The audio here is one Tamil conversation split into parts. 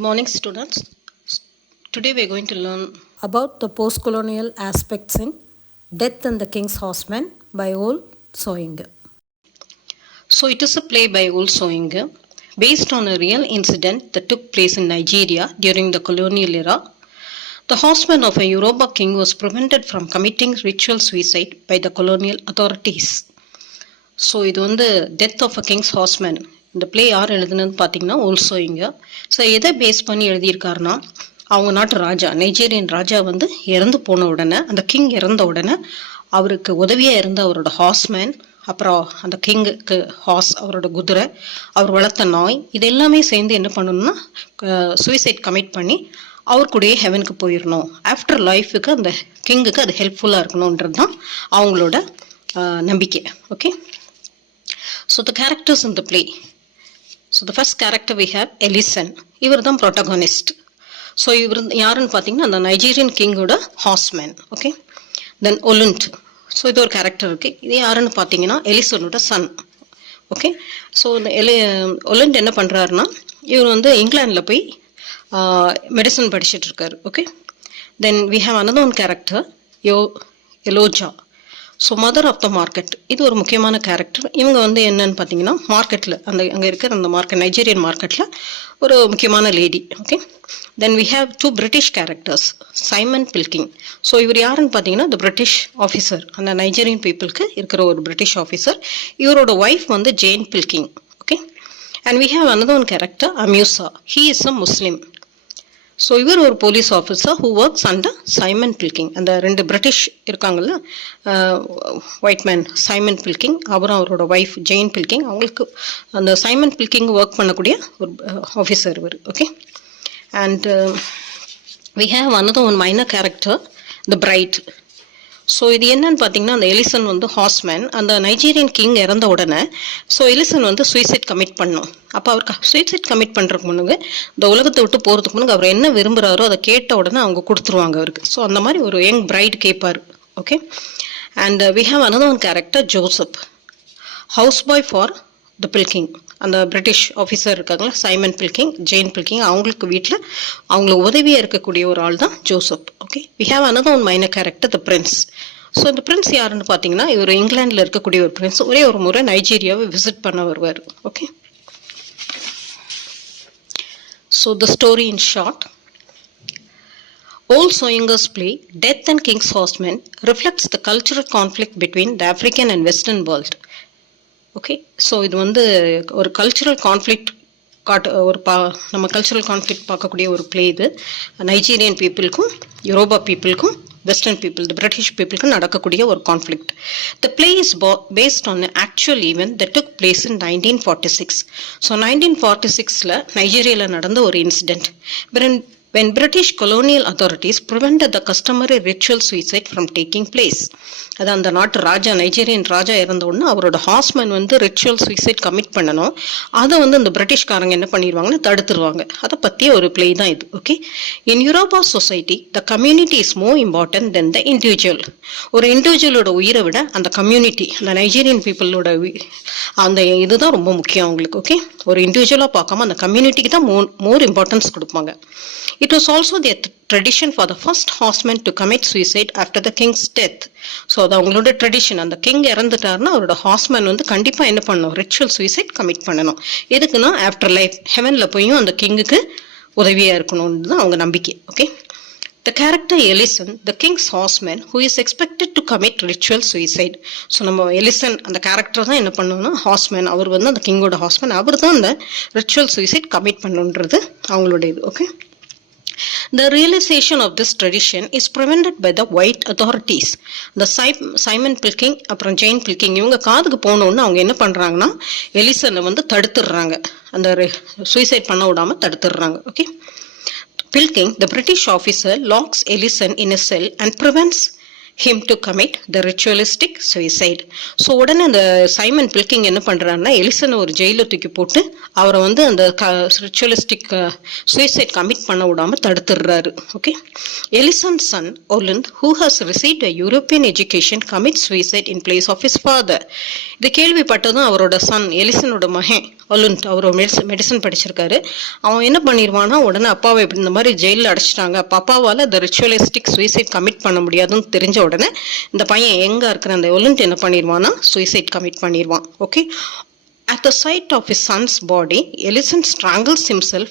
Good morning, students. Today we are going to learn about the post-colonial aspects in Death and the King's Horseman by Ol Soyinka. So it is a play by Ol Soyinka based on a real incident that took place in Nigeria during the colonial era. The horseman of a Yoruba king was prevented from committing ritual suicide by the colonial authorities. So இது வந்து death of a king's horseman. இந்த பிளே யார் எழுதுனதுன்னு பார்த்தீங்கன்னா ஓல் சோயிங்க. ஸோ எதை பேஸ் பண்ணி எழுதியிருக்காருன்னா, அவங்க நாட்டு ராஜா, நைஜீரியன் ராஜா வந்து இறந்து போன உடனே, அந்த கிங் இறந்த உடனே அவருக்கு உதவியாக இருந்த அவரோட ஹார்ஸ்மேன், அப்புறம் அந்த கிங்குக்கு ஹார்ஸ், அவரோட குதிரை, அவர் வளர்த்த நாய், இது எல்லாமே சேர்ந்து என்ன பண்ணணும்னா சூசைட் கமிட் பண்ணி அவர் கூடயே ஹெவனுக்கு போயிடணும். ஆஃப்டர் லைஃபுக்கு அந்த கிங்குக்கு அது ஹெல்ப்ஃபுல்லாக இருக்கணுன்றது தான் அவங்களோட நம்பிக்கை. Okay, so the characters in the play. So the first character we have Ellison. இவர் தான் protagonist. ஸோ இவர் யாருன்னு பார்த்தீங்கன்னா அந்த நைஜீரியன் கிங்கோட ஹார்ஸ்மேன். ஓகே, தென் ஒலுண்ட். ஸோ இது ஒரு கேரக்டர் இருக்குது. இது யாருன்னு பார்த்தீங்கன்னா எலிசனோட சன். ஓகே, ஸோ இந்த ஒலுண்ட் என்ன பண்ணுறாருன்னா, இவர் வந்து இங்கிலாண்டில் போய் மெடிசன் படிச்சுட்டு இருக்காரு. Okay, then we have another one character Iyaloja. So mother of the market, இது ஒரு முக்கியமான கேரக்டர். இவங்க வந்து என்னன்னு பார்த்தீங்கன்னா மார்க்கெட்டில், அங்கே இருக்கிற அந்த மார்க்கெட், நைஜீரியன் மார்க்கெட்டில் ஒரு முக்கியமான lady. Okay, then we have two British characters, Simon Pilking. So இவர் யாருன்னு பார்த்தீங்கன்னா த பிரிட்டிஷ் ஆஃபீஸர், அந்த நைஜீரியன் பீப்புளுக்கு இருக்கிற ஒரு பிரிட்டிஷ் ஆஃபீஸர். இவரோட ஒய்ஃப் வந்து Jane Pilking. Okay, and we have another one character Amusa. He is a Muslim. So இவர் ஒரு police officer who works under Simon Pilking. அந்த ரெண்டு பிரிட்டிஷ் இருக்காங்கல்ல, ஒயிட் மேன் சைமன் பில்கிங், அப்புறம் அவரோட ஒய்ஃப் ஜெயின் பில்கிங், அவங்களுக்கு அந்த சைமன் பில்கிங் ஒர்க் பண்ணக்கூடிய ஒரு ஆஃபீஸர் இவர். Okay, and we have another one minor character the bride. So இது என்னன்னு பார்த்தீங்கன்னா, அந்த எலிசன் வந்து ஹார்ஸ்மேன், அந்த நைஜீரியன் கிங் இறந்த உடனே ஸோ எலிசன் வந்து சூசைட் கமிட் பண்ணணும். அப்போ அவருக்கு சூசைட் கமிட் பண்ணுறதுக்கு முன்னாடி, இந்த உலகத்தை விட்டு போகிறதுக்கு முன்னாடி அவர் என்ன விரும்புகிறாரோ அதை கேட்ட உடனே அவங்க கொடுத்துருவாங்க அவருக்கு. ஸோ அந்த மாதிரி ஒரு யங் பிரைட் கேட்பார். Okay, and we have another one character Joseph, house boy for the Pilking. அந்த பிரிட்டிஷ் ஆஃபீஸர் இருக்காங்களா, சைமன் பில்கிங், ஜெயின் பில்கிங், அவங்களுக்கு வீட்டில் அவங்களுக்கு உதவியாக இருக்கக்கூடிய ஒரு ஆள் தான் Joseph. Okay, we have another one minor character the prince. So இந்த பிரின்ஸ் யாருன்னு பார்த்தீங்கன்னா, இவர் இங்கிலாண்டில் இருக்கக்கூடிய ஒரு பிரின்ஸ். ஒரே ஒரு முறை நைஜீரியாவை விசிட் பண்ண வருவார். Okay, so the story in short. Ol Soyinka's play Death and King's Horseman reflects the cultural conflict between the African and Western world. Okay, so இது வந்து ஒரு கல்ச்சுரல் கான்ஃப்ளிக்ட் நம்ம கல்ச்சுரல் கான்ஃப்ளிக்ட் பார்க்கக்கூடிய ஒரு பிளே இது. நைஜீரியன் பீப்புளுக்கும் யூரோபா பீப்புளுக்கும் வெஸ்டர்ன் பீப்புள், த பிரிட்டிஷ் பீப்புளுக்கும் நடக்கக்கூடிய ஒரு conflict. The play is based on actual event that took place in 1946. So 1946 நைஜீரியாவில் நடந்த ஒரு incident. When British colonial authorities prevented the customary ritual suicide from taking place. அது அந்த நாட்டு ராஜா, நைஜீரியன் ராஜா இறந்த உடனே அவரோட ஹார்ஸ்மேன் வந்து ரிச்சுவல் சூசைட் கமிட் பண்ணணும். அதை வந்து அந்த பிரிட்டிஷ்காரங்க என்ன பண்ணிடுவாங்கன்னா தடுத்துருவாங்க. அதை பற்றிய ஒரு பிளே தான் இது. Okay, in யூரோபா society the community is more important then the individual. ஒரு இண்டிவிஜுவலோட உயிரை விட அந்த கம்யூனிட்டி, அந்த நைஜீரியன் பீப்புளோட அந்த இதுதான் ரொம்ப முக்கியம் அவங்களுக்கு. ஓகே, ஒரு இண்டிவிஜுவலாக பார்க்காம அந்த கம்யூனிட்டிக்கு தான் மோர் இம்பார்ட்டன்ஸ் கொடுப்பாங்க. It was also their tradition for the first horseman to commit suicide after the king's death. So அது அவங்களோட ட்ரெடிஷன். அந்த கிங் இறந்துட்டாருன்னா அவரோட ஹார்ஸ்மேன் வந்து கண்டிப்பாக என்ன பண்ணணும், ரிச்சுவல் சூசைட் கமிட் பண்ணணும். எதுக்குன்னா ஆஃப்டர் லைஃப் ஹெவனில் போயும் அந்த கிங்குக்கு உதவியாக இருக்கணும்னு தான் அவங்க நம்பிக்கை. Okay, the character Ellison, the king's horseman who is expected to commit ritual suicide. So நம்ம எலிசன் அந்த கேரக்டர் தான் என்ன பண்ணணும்னா ஹார்ஸ்மேன், அவர் வந்து அந்த கிங்கோட ஹார்ஸ்மேன், அவர் தான் அந்த ரிச்சுவல் சூசைட் கமிட் பண்ணணுன்றது அவங்களோட இது. Okay, the realization of this tradition is prevented by the white authorities. The Simon Pilking அப்புறம் ஜெயின் பில்கிங் இவங்க காதுக்கு போனோன்னு அவங்க என்ன பண்ணுறாங்கன்னா எலிசனை வந்து தடுத்துடுறாங்க, அந்த சூசைட் பண்ண விடாமல் தடுத்துடுறாங்க. Okay, Pilking, the British officer, locks Ellison in a cell and prevents him to commit the ritualistic suicide. So உடனே அந்த சைமன் பில்கிங் என்ன பண்ணுறாருன்னா எலிசனை ஒரு ஜெயிலில் தூக்கி போட்டு அவரை வந்து அந்த ரிச்சுவலிஸ்டிக் சூசைட் கமிட் பண்ண விடாமல் தடுத்துடுறாரு. Okay, Elesin son Olunde who has received a European education commits suicide in place of his father. இது கேள்விப்பட்டதும் அவரோட சன் எலிசனோட மகன் ஒலிண்ட் அவர் மெடிசன் படிச்சிருக்காரு. அவன் என்ன பண்ணிடுவான்னா உடனே அப்பாவை இப்படி இந்த மாதிரி ஜெயிலில் அடைச்சிட்டாங்க, அப்பாவால் இந்த ரிச்சுவலிஸ்டிக் சூசைட் கமிட் பண்ண முடியாதுன்னு தெரிஞ்ச உடனே இந்த பையன் எங்கே இருக்கிற அந்த ஒலிண்ட் என்ன பண்ணிடுவான்னா சூசைட் கமிட் பண்ணிடுவான். Okay, at the sight of his son's body, Ellison strangles himself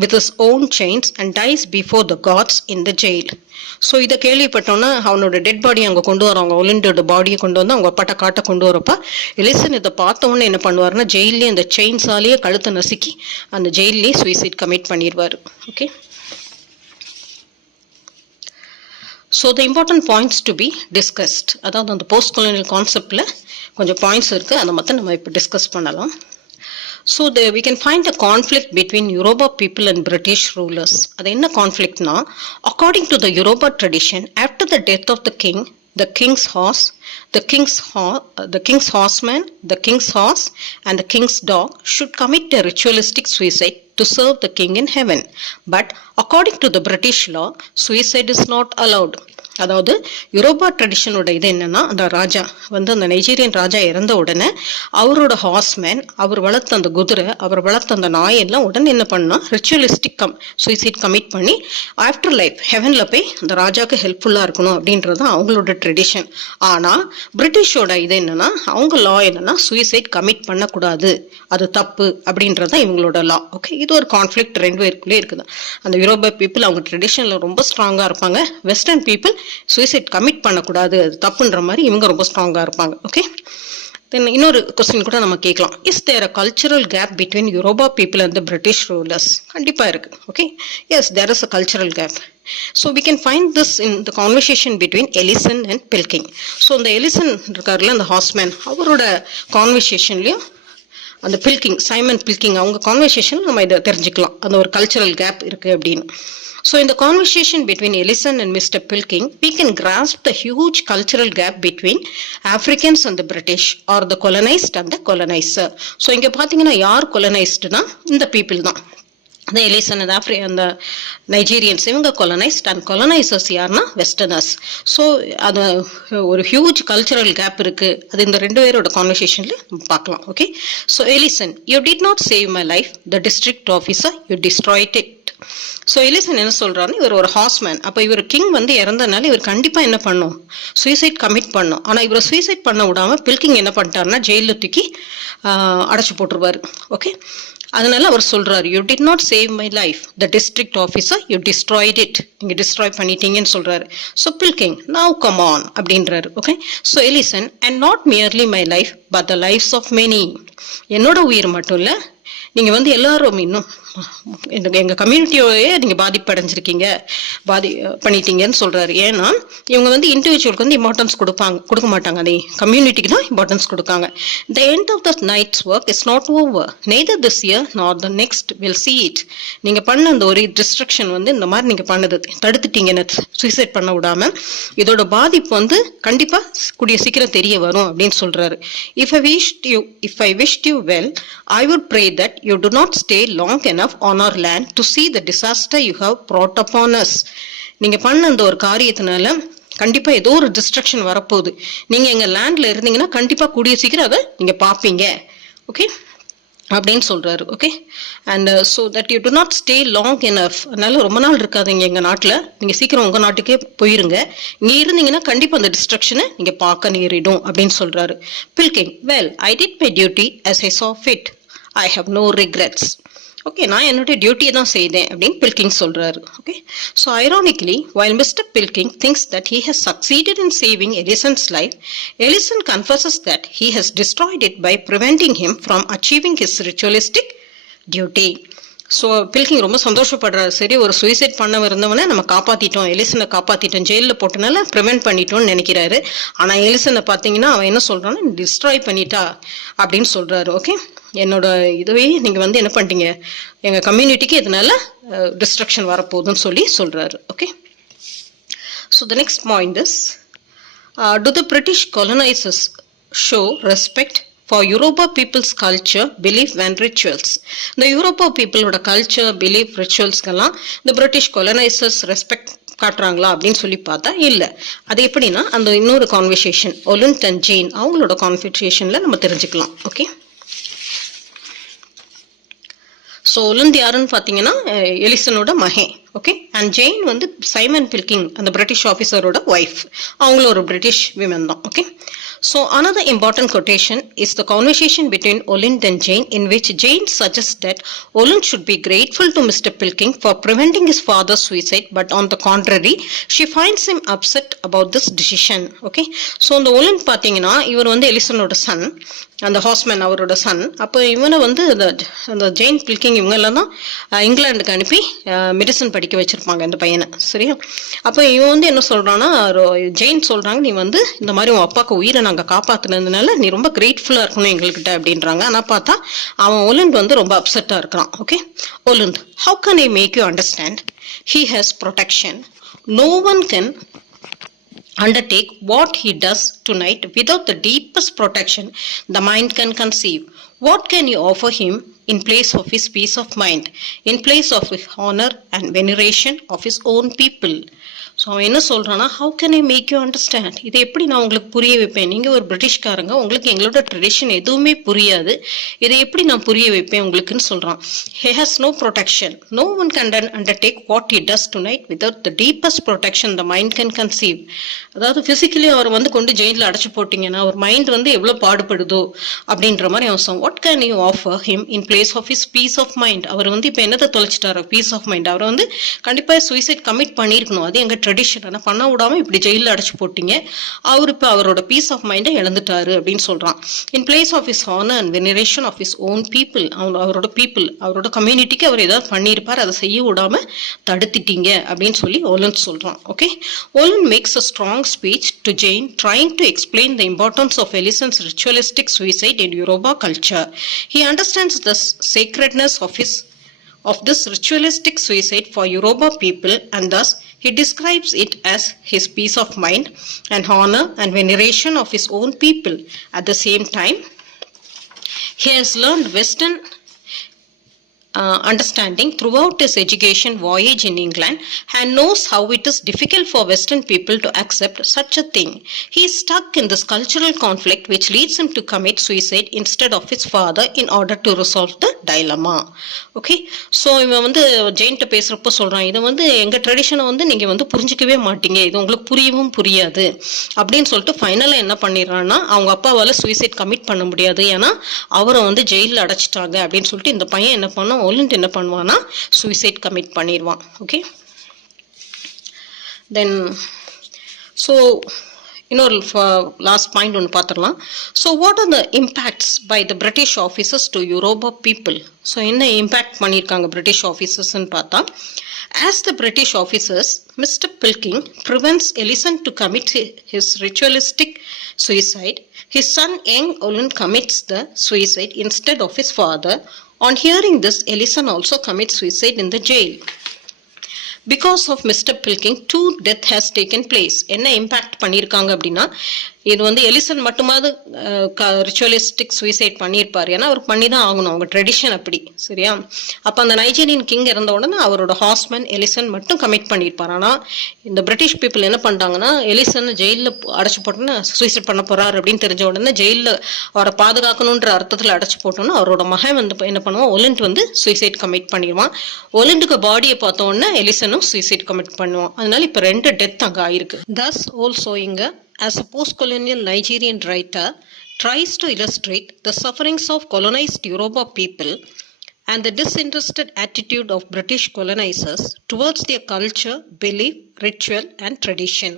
with his own chains and dies before the gods in the jail. So இதை கேள்விப்பட்டோன்னா அவனோட டெட் பாடி அங்கே கொண்டு வராங்க, ஒலிண்டோட பாடியை கொண்டு வந்து அவங்க அப்பாட்ட காட்ட கொண்டு வரப்ப எலிசன் இதை பார்த்தவொன்னே என்ன பண்ணுவார்னா ஜெயிலே அந்த செயின்ஸாலேயே கழுத்தை நசுக்கி அந்த ஜெயிலே சூசைட் கமிட் பண்ணிடுவார். Okay, so the important points to be discussed, அதாவது அந்த போஸ்ட் கொலோனியல் கான்செப்டில் கொஞ்சம் பாயிண்ட்ஸ் இருக்குது, அதை மட்டும் நம்ம இப்போ டிஸ்கஸ் பண்ணலாம். So we can find a conflict between Yoruba people and British rulers. அது என்ன கான்ஃப்ளிக்ட்னா, according to the Yoruba tradition, after the death of the king, the king's horse, the king's horseman, the king's horse and the king's dog should commit a ritualistic suicide to serve the king in heaven. But according to the British law, suicide is not allowed. அதாவது யூரோபா ட்ரெடிஷனோட இது என்னன்னா, அந்த ராஜா வந்து அந்த நைஜீரியன் ராஜா இறந்த உடனே அவரோட ஹார்ஸ்மேன், அவர் வளர்த்த அந்த குதிரை, அவர் வளர்த்த அந்த நாயெல்லாம் உடனே என்ன பண்ணா ரிச்சுவலிஸ்டிக் சூசைட் கமிட் பண்ணி ஆஃப்டர் லைஃப் ஹெவன்ல போய் அந்த ராஜாவுக்கு ஹெல்ப்ஃபுல்லா இருக்கணும் அப்படின்றது அவங்களோட ட்ரெடிஷன். ஆனா பிரிட்டிஷோட இது என்னன்னா, அவங்க லா என்னன்னா சூசைட் கமிட் பண்ணக்கூடாது, அது தப்பு அப்படின்றது தான் இவங்களோட லா. ஓகே, இது ஒரு கான்ஃப்ளிக்ட் ரெண்டு பேருக்குள்ளே இருக்குது. அந்த யூரோபா பீப்புள் அவங்க ட்ரெடிஷன்ல ரொம்ப ஸ்ட்ராங்கா இருப்பாங்க, வெஸ்டர்ன் பீப்புள் சூசைட் கமிட் பண்ணக்கூடாது, அது தப்புன்ற மாதிரி இவங்க ரொம்ப ஸ்ட்ராங்கா இருப்பாங்க. ஓகே, தென் இன்னொரு கொஸ்டின் கூட நம்ம கேட்கலாம், is there a cultural gap between Yoruba people and the British rulers? கண்டிப்பா இருக்கு. Okay, yes, there is a cultural gap. So we can find this in the conversation between Ellison and Pilking. So இந்த எலிசன் இருக்காருல்ல அந்த ஹார்ஸ்மேன், அவரோட கான்வர்சேஷன்லயும் அந்த பில்கிங், சைமன் பில்கிங் அவங்க கான்வர்சேஷன் நம்ம இதை தெரிஞ்சுக்கலாம், அந்த ஒரு கல்ச்சரல் கேப் இருக்கு அப்படின்னு. So in the conversation between Ellison and Mr. Pilking, we can grasp the huge cultural gap between Africans and the British, or the colonized and the colonizer. So இங்க பாத்தீங்கன்னா யார் colonizedனா இந்த people தான், அந்த எலிசன் அந்த நைஜீரியன்ஸ் இவங்க கொலனைஸ்ட், அண்ட் கொலனைசர்ஸ் யாருன்னா வெஸ்டர்னர்ஸ். ஸோ அது ஒரு ஹியூஜ் கல்ச்சரல் கேப் இருக்கு, அது இந்த ரெண்டு பேரோட கான்வர்சேஷன்ல பார்க்கலாம். Okay, so Ellison, you did not save my life, the district officer, you destroyed it. So Ellison என்ன சொல்றாரு, இவர் ஒரு ஹார்ஸ்மேன், அப்போ இவர் கிங் வந்து இறந்தனால இவர் கண்டிப்பா என்ன பண்ணும், சூசைட் கமிட் பண்ணும். ஆனா இவரை சூசைட் பண்ண விடாம பில்கிங் என்ன பண்ணிட்டாருன்னா ஜெயிலில் தூக்கி அடைச்சு போட்டுருவாரு. ஓகே, அதனால அவர் சொல்றாரு, you did not save my life, the district officer, you destroyed it, நீங்க டிஸ்ட்ராய் பண்ணிட்டீங்கன்னு சொல்றாரு. So Pilking, now come on அப்படின்றாரு. Okay, so Elesin, and not merely my life but the lives of many, என்னோட உயிர் மட்டும் இல்லை, நீங்க வந்து எல்லாரும் இன்னும் எங்க கம்யூனிட்டியோடய நீங்க பாதிப்படைஞ்சிருக்கீங்க, பண்ணிட்டீங்கன்னு சொல்றாரு. ஏன்னா இவங்க வந்து இண்டிவிஜுவலுக்கு வந்து இம்பார்ட்டன்ஸ் கொடுக்க மாட்டாங்க, அதே கம்யூனிட்டிக்கு தான் இம்பார்ட்டன்ஸ் கொடுக்காங்க. The end of the night's work is not over, neither this year nor the next will see it. நீங்க பண்ண அந்த ஒரு டிஸ்ட்ரக்ஷன் வந்து இந்த மாதிரி நீங்க பண்ணது தடுத்துட்டீங்கன்னு, சூசைட் பண்ண விடாம, இதோட பாதிப்பு வந்து கண்டிப்பா கூடிய சீக்கிரம் தெரிய வரும் அப்படின்னு சொல்றாரு. If I wished you well, I would pray that you do not stay long enough on our land to see the disaster you have brought upon us. நீங்க பண்ண அந்த ஒரு காரியத்தினால கண்டிப்பா ஏதோ ஒரு டிஸ்ட்ரக்ஷன் வரப்போகுது, நீங்க எங்க லேண்ட்ல இருந்தீங்கன்னா கண்டிப்பா கூடிய சீக்கிரம் அதை நீங்க பாப்பீங்க. ஓகே அப்படின்னு சொல்றாரு. Okay, and so that you to not stay long enough, அதனால ரொம்ப நாள் இருக்காதுங்க எங்க நாட்டில், நீங்க சீக்கிரம் உங்க நாட்டுக்கே போயிருங்க, இங்க இருந்தீங்கன்னா கண்டிப்பா அந்த டிஸ்ட்ரக்ஷனை நீங்க பார்க்க நேரிடும் அப்படின்னு சொல்றாரு. Pilking, well, I did my duty as I saw fit, I have no regrets. Okay, நான் என்னுடைய டியூட்டியை தான் செய்தேன் அப்படின்னு பில்கிங் சொல்றாரு. Okay, so ironically while Mr. Pilking thinks that he has succeeded in saving Ellison's life, Ellison confesses that he has destroyed it by preventing him from achieving his ritualistic duty. So Pilking ரொம்ப சந்தோஷப்படுறாரு, சரி ஒரு சூசைட் பண்ண இருந்தவனை நம்ம காப்பாத்திட்டோம், எலிசனை காப்பாத்திட்டோம், ஜெயிலில் போட்டனால ப்ரிவென்ட் பண்ணிட்டோம்னு நினைக்கிறாரு. ஆனா எலிசனை பார்த்தீங்கன்னா அவன் என்ன சொல்றான்னா டிஸ்ட்ராய் பண்ணிட்டா அப்படின்னு சொல்றாரு. ஓகே, என்னோட இதுவே நீங்க வந்து என்ன பண்ணிட்டீங்க, எங்க கம்யூனிட்டிக்கு இதனால டிஸ்ட்ரக்ஷன் வரப்போகுதுன்னு சொல்றாரு. Okay, so the next point is Do the British colonizers show respect for Yoruba people's culture, belief and rituals? இந்த யூரோப்பா பீப்புளோட கல்ச்சர், பிலீஃப், ரிச்சுவல்ஸ்க்கெல்லாம் இந்த பிரிட்டிஷ் கொலனைசர்ஸ் ரெஸ்பெக்ட் காட்டுறாங்களா அப்படின்னு சொல்லி பார்த்தா இல்லை. அது எப்படின்னா அந்த இன்னொரு கான்வர்சேஷன் ஒலுண்ட் அண்ட் ஜெயின் அவங்களோட கான்வர்சேஷனில் நம்ம தெரிஞ்சுக்கலாம். ஓகே, ஸோ ஒலுண்ட் யாருன்னு பார்த்தீங்கன்னா எலிசனோட மகன். ஓகே, அண்ட் ஜெயின் வந்து சைமன் பில்கிங் அந்த பிரிட்டிஷ் ஆஃபீஸரோட ஒய்ஃப். அவங்களும் ஒரு பிரிட்டிஷ் விமன் தான். Okay, so another important quotation is the conversation between Olind and Jane, in which Jane suggests that Olind should be grateful to Mr. Pilking for preventing his father's suicide, but on the contrary, she finds him upset about this decision. Okay, so இந்த Olind பார்த்தீங்கன்னா இவர் வந்து எலிசனோட சன், அந்த ஹாஸ்மேன் அவரோட சன். அப்போ இவனை வந்து அந்த ஜெயின் பில்கிங் இவங்க எல்லாம் தான் இங்கிலாந்துக்கு அனுப்பி மெடிசன் படிக்க வச்சிருப்பாங்க இந்த பையனை. சரியா, அப்போ இவன் வந்து என்ன சொல்றான்னா, ஜெயின் சொல்றாங்க, நீ வந்து இந்த மாதிரி உன் அப்பாவுக்கு உயிரை நாங்கள் காப்பாற்றினதுனால நீ ரொம்ப கிரேட்ஃபுல்லாக இருக்கணும் எங்கள்கிட்ட அப்படின்றாங்க. ஆனால் பார்த்தா அவன் ஒலுண்ட் வந்து ரொம்ப அப்செட்டாக இருக்கிறான். Okay, Olunde, how can I make you understand? He has protection. No one can undertake what he does tonight without the deepest protection the mind can conceive. What can you offer him in place of his peace of mind, in place of his honor and veneration of his own people? So அவன் என்ன சொல்கிறான்னா, how can I make you understand? இதை எப்படி நான் உங்களுக்கு புரிய வைப்பேன்? நீங்கள் ஒரு பிரிட்டிஷ்காரங்க, உங்களுக்கு எங்களோட ட்ரெடிஷன் எதுவுமே புரியாது, இதை எப்படி நான் புரிய வைப்பேன் உங்களுக்குன்னு சொல்கிறான். He has no protection. No one can undertake what he does tonight without the deepest protection the mind can conceive. அதாவது ஃபிசிக்கலி அவரை வந்து கொண்டு ஜெயிலில் அடைச்சி போட்டிங்கன்னா அவர் மைண்ட் வந்து எவ்வளோ பாடுபடுதோ அப்படின்ற மாதிரி அவன் சொன்னான். What can you offer him in place of his peace of mind? அவர் வந்து இப்போ என்னத்தை தொலைச்சிட்டாரோ, பீஸ் ஆஃப் மைண்ட். அவரை வந்து கண்டிப்பாக சூசைட் கமிட் பண்ணியிருக்கணும், அது எங்கள் ட்ரெடிஷன். ஆனால் பண்ண விடாமல் இப்படி ஜெயிலில் அடைச்சி போட்டீங்க, அவர் இப்போ அவரோட பீஸ் ஆஃப் மைண்டை இழந்துட்டாரு அப்படின்னு சொல்கிறான். In place of his honour and veneration of his own people, அவரோட பீப்புள், அவரோட கம்யூனிட்டிக்கு அவர் ஏதாவது பண்ணியிருப்பார், அதை செய்ய விடாமல் தடுத்துட்டீங்க அப்படின்னு சொல்லி ஒலுண்ட் சொல்கிறான். ஓகே, ஒலுண்ட் makes a strong speech to ஜெயின் trying to explain the importance of Elison's ritualistic suicide in Yoruba culture. He understands the sacredness of this ritualistic suicide for Yoruba people, and thus he describes it as his peace of mind and honor and veneration of his own people. At the same time, he has learned Western understanding throughout his education voyage in England and knows how it is difficult for Western people to accept such a thing. He is stuck in this cultural conflict which leads him to commit suicide instead of his father in order to resolve the dilemma. Okay, so இவன் வந்து ஜெயின்ட்ட பேசுகிறப்போ சொல்கிறான், இதை வந்து எங்கள் ட்ரெடிஷனை வந்து நீங்கள் வந்து புரிஞ்சிக்கவே மாட்டீங்க, இது உங்களுக்கு புரியவும் புரியாது அப்படின்னு சொல்லிட்டு ஃபைனலாக என்ன பண்ணிடுறான்னா, அவங்க அப்பாவால் சூசைட் கமிட் பண்ண முடியாது, ஏன்னா அவரை வந்து ஜெயிலில் அடைச்சிட்டாங்க அப்படின்னு சொல்லிட்டு இந்த பையன் என்ன பண்ண, ஒலுண்ட் என்ன பண்ணுவான்னா சூசைட் கமிட் பண்ணிடுவான். ஓகே, தென் ஸோ இன்னொரு லாஸ்ட் பாயிண்ட் ஒன்று பார்த்துடலாம். So what are the impacts by the British officers to Yoruba people? ஸோ என்ன இம்பேக்ட் பண்ணியிருக்காங்க பிரிட்டிஷ் ஆஃபீஸர்ஸ்ன்னு பார்த்தா, as the British officers, Mr. Pilking prevents Ellison to commit his ritualistic suicide. His son young Olin commits the suicide instead of his father. On hearing this, Ellison also commits suicide in the jail. Because of Mr. Pilking, 2 death has taken place. என்ன இம்பேக்ட் பண்ணியிருக்காங்க அப்படின்னா, இது வந்து எலிசன் மட்டுமாவது ரிச்சுவலிஸ்டிக் சூசைட் பண்ணியிருப்பார், ஏன்னா அவர் பண்ணி தான் ஆகணும், அவங்க ட்ரெடிஷன் அப்படி. சரியா, அப்போ அந்த நைஜீரியன் கிங் இறந்த உடனே அவரோட ஹாஸ்மேன் எலிசன் மட்டும் கமிட் பண்ணியிருப்பார். ஆனால் இந்த பிரிட்டிஷ் பீப்புள் என்ன பண்ணிட்டாங்கன்னா, எலிசன் ஜெயிலில் அடைச்சி போட்டோன்னு சூசைட் பண்ண போகிறார் அப்படின்னு தெரிஞ்ச உடனே ஜெயிலில் அவரை பாதுகாக்கணுன்ற அர்த்தத்தில் அடைச்சி போட்டோன்னா அவரோட மகன் வந்து என்ன பண்ணுவான், ஒலிண்ட் வந்து சூசைட் கமிட் பண்ணிடுவான். ஒலிண்டுக்கு பாடியை பார்த்த உடனே எலிசனும் சூசைட் கமிட் பண்ணுவான். அதனால இப்போ 2 டெத் அங்கே ஆயிருக்கு. தஸ் ஆல்சோ இங்க as a post-colonial Nigerian writer tries to illustrate the sufferings of colonized Yoruba people and the disinterested attitude of British colonizers towards their culture, belief, ritual and tradition.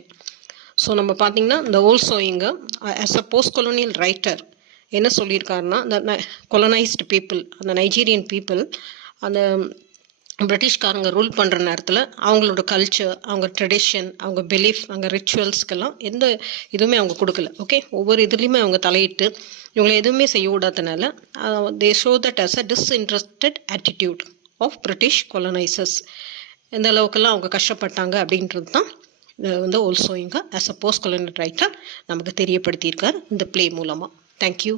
So நம்ம பார்த்தீங்கன்னா இந்த ஆல்சோ இங்க as a post-colonial writer என்ன சொல்லியிருக்காருன்னா, அந்த கொலனைஸ்டு பீப்புள், அந்த நைஜீரியன் பீப்புள், அந்த பிரிட்டிஷ்காரங்க ரூல் பண்ணுற நேரத்தில் அவங்களோட கல்ச்சர், அவங்க ட்ரெடிஷன், அவங்க பிலீஃப், அவங்க ரிச்சுவல்ஸ்க்கெல்லாம் எந்த இதுவுமே அவங்க கொடுக்கல. ஓகே, ஒவ்வொரு இதுலேயுமே அவங்க தலையிட்டு இவங்களை எதுவுமே செய்ய விடாதனால they show that as a disinterested attitude of British colonisers. எந்த அளவுக்கெல்லாம் அவங்க கஷ்டப்பட்டாங்க அப்படின்றது தான் வந்து ஓல்சோயிங்க as a post colonial writer நமக்கு தெரியப்படுத்தியிருக்கார் இந்த ப்ளே மூலமாக. தேங்க்யூ.